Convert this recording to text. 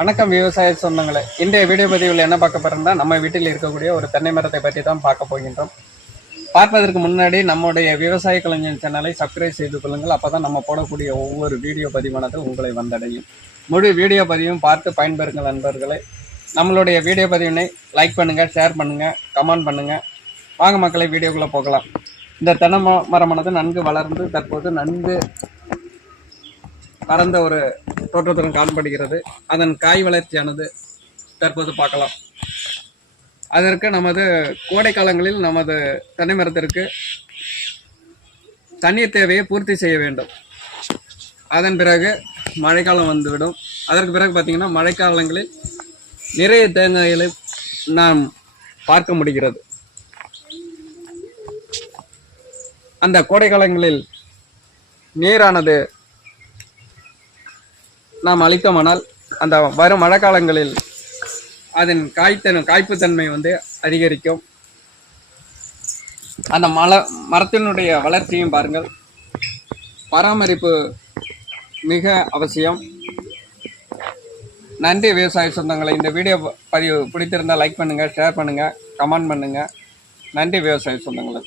வணக்கம் விவசாய சொந்தங்களே. இன்றைய வீடியோ பதிவில் என்ன பார்க்க போறோம்னா, நம்ம வீட்டில் இருக்கக்கூடிய ஒரு தென்னை மரத்தை பற்றி தான் பார்க்க போகின்றோம். பார்ப்பதற்கு முன்னாடி நம்முடைய விவசாய கலைஞர் சேனலை சப்ஸ்கிரைப் செய்து கொள்ளுங்கள். அப்பதான் நம்ம போடக்கூடிய ஒவ்வொரு வீடியோ பதிவானது உங்களை வந்தடையும். முழு வீடியோ பதிவும் பார்த்து பயன்பெறுங்கள் நண்பர்களே. நம்மளுடைய வீடியோ பதிவினை லைக் பண்ணுங்க, ஷேர் பண்ணுங்க, கமெண்ட் பண்ணுங்க. வாங்க மக்களை, வீடியோக்குள்ள போகலாம். இந்த தென்னை மரமானது நன்கு வளர்ந்து தற்போது நன்கு பரந்த ஒரு தோற்றத்துடன் காணப்படுகிறது. அதன் காய் வளர்ச்சியானது தற்போது பார்க்கலாம். அதற்கு நமது கோடை காலங்களில் நமது தென்னை மரத்திற்கு தண்ணீர் தேவையை பூர்த்தி செய்ய வேண்டும். அதன் பிறகு மழைக்காலம் வந்துவிடும். அதற்கு பிறகு பார்த்தீங்கன்னா மழைக்காலங்களில் நிறைய தேங்காய்களை நாம் பார்க்க முடிகிறது. அந்த கோடை காலங்களில் நீரானது நாம் அளித்தோமானால் அந்த வரும் மழை காலங்களில் அதன் காய்ப்புத்தன்மை அதிகரிக்கும். அந்த மரத்தினுடைய வளர்ச்சியும் பாருங்கள். பராமரிப்பு மிக அவசியம். நன்றி விவசாய சொந்தங்களை. இந்த வீடியோ பதிவு பிடித்திருந்தால் லைக் பண்ணுங்க, ஷேர் பண்ணுங்க, கமெண்ட் பண்ணுங்க. நன்றி விவசாய சொந்தங்களை.